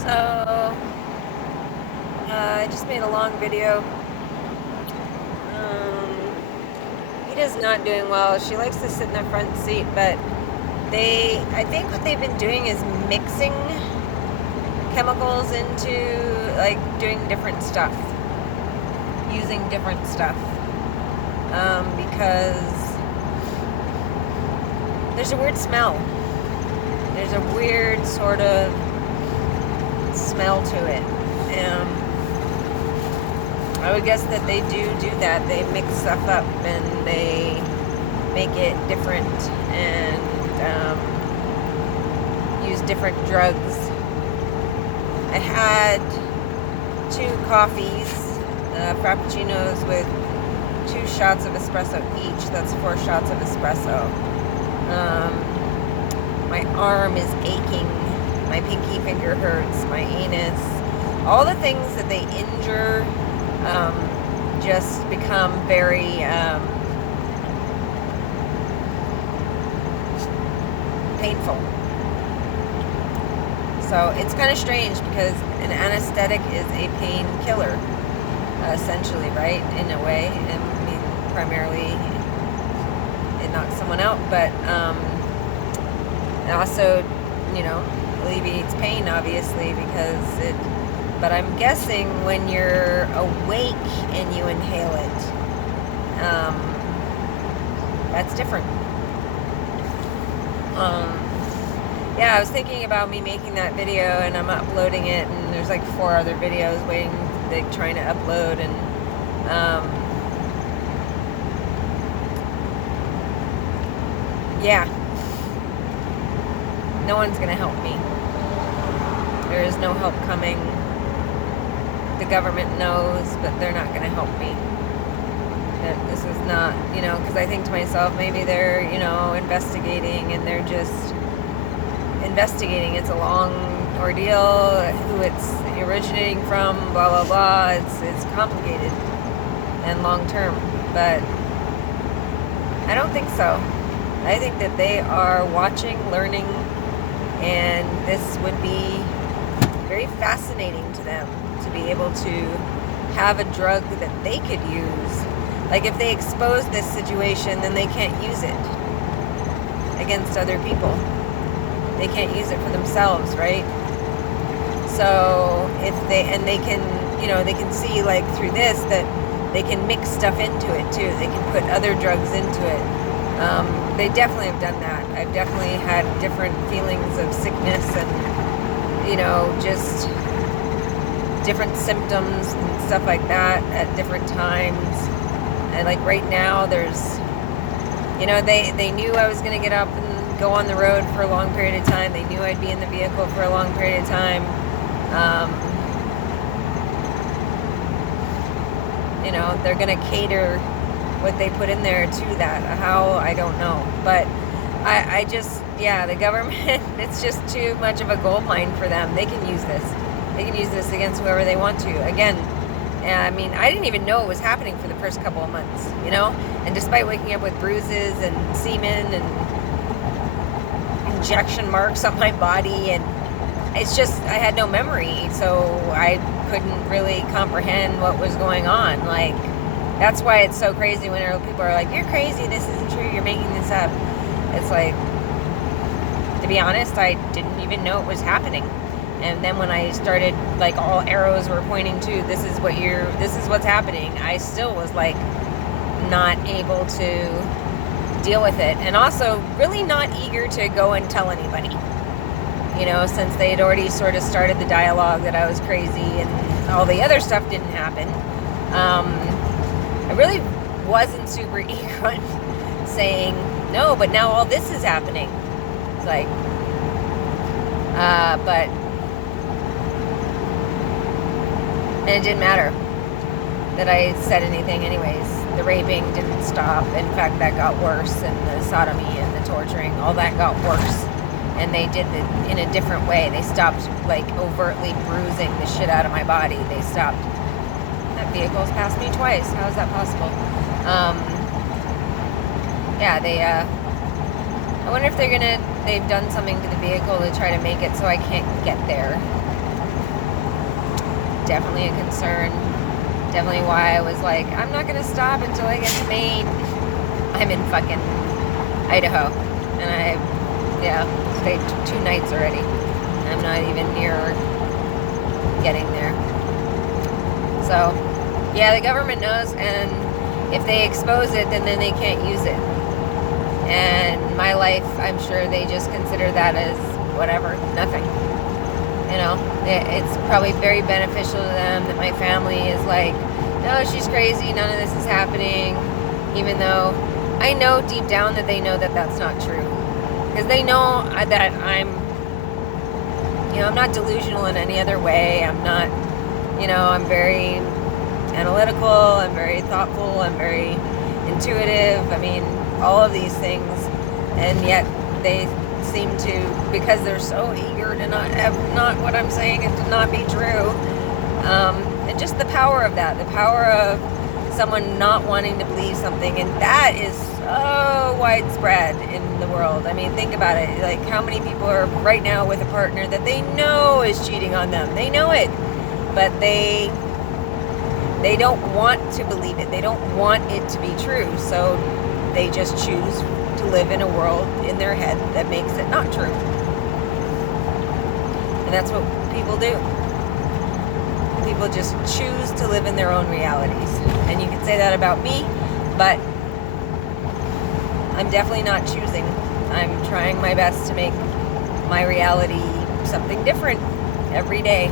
So, I just made a long video. Ida's not doing well. She likes to sit in the front seat, but I think what they've been doing is mixing chemicals into, like, doing different stuff, using different stuff, because there's a weird smell. There's a weird sort of smell to it. I would guess that they do that. They mix stuff up and they make it different and use different drugs. I had 2 coffees, frappuccinos with 2 shots of espresso each. That's 4 shots of espresso. My arm is aching. My pinky finger hurts. My anus. All the things that they injure just become very painful. So it's kind of strange because an anesthetic is a painkiller, essentially, right? In a way. I mean, primarily it knocks someone out, but it also, alleviates pain, obviously, because it. But I'm guessing when you're awake and you inhale it, that's different. Yeah, I was thinking about me making that video, and I'm uploading it, and there's like 4 other videos waiting, like trying to upload, and yeah, no one's gonna help me. There is no help coming. The government knows, but they're not going to help me. That this is not, because I think to myself, maybe they're, investigating, and they're just investigating. It's a long ordeal, who it's originating from, blah, blah, blah. It's complicated and long term, but I don't think so. I think that they are watching, learning, and this would be very fascinating to them to be able to have a drug that they could use. Like, if they expose this situation, then they can't use it against other people. They can't use it for themselves, right? So they can, they can see, like, through this, that they can mix stuff into it too. They can put other drugs into it. They definitely have done that. I've definitely had different feelings of sickness and, just different symptoms and stuff like that at different times. And like right now, there's, they knew I was going to get up and go on the road for a long period of time. They knew I'd be in the vehicle for a long period of time. They're going to cater what they put in there to that. How, I don't know. But I just, the government, it's just too much of a gold mine for them. They can use this. They can use this against whoever they want to. Again, I mean, I didn't even know it was happening for the first couple of months, And despite waking up with bruises and semen and injection marks on my body, and it's just, I had no memory, so I couldn't really comprehend what was going on. Like, that's why it's so crazy when people are like, "You're crazy, this isn't true, you're making this up." It's like, to be honest, I didn't even know it was happening. And then when I started, like, all arrows were pointing to, this is what's happening, I still was, like, not able to deal with it. And also really not eager to go and tell anybody, since they had already sort of started the dialogue that I was crazy and all the other stuff didn't happen. I really wasn't super eager on saying, no, but now all this is happening. It's like, but, and it didn't matter that I said anything anyways. The raping didn't stop. In fact, that got worse, and the sodomy and the torturing, all that got worse. And they did it in a different way. They stopped, like, overtly bruising the shit out of my body. They stopped. That vehicle's passed me twice. How is that possible? I wonder if they've done something to the vehicle to try to make it so I can't get there. definitely a concern. Definitely why I was like, I'm not gonna stop until I get to Maine. I'm in fucking Idaho, and I stayed 2 nights already. I'm not even near getting there. So, yeah, the government knows, and if they expose it, then they can't use it. And my life, I'm sure they just consider that as whatever, nothing. You know, it's probably very beneficial to them that my family is like, no, she's crazy, none of this is happening, even though I know deep down that they know that that's not true. Because they know that I'm not delusional in any other way. I'm not, I'm very analytical, I'm very thoughtful, I'm very intuitive. I mean, all of these things, and yet they seem to, because they're so eager to not have what I'm saying and to not be true, and just the power of that, the power of someone not wanting to believe something, and that is so widespread in the world. I mean, think about it. Like, how many people are right now with a partner that they know is cheating on them? They know it, but they don't want to believe it. They don't want it to be true, so they just choose to live in a world in their head that makes it not true. And that's what people do. People just choose to live in their own realities. And you can say that about me, but I'm definitely not choosing. I'm trying my best to make my reality something different every day.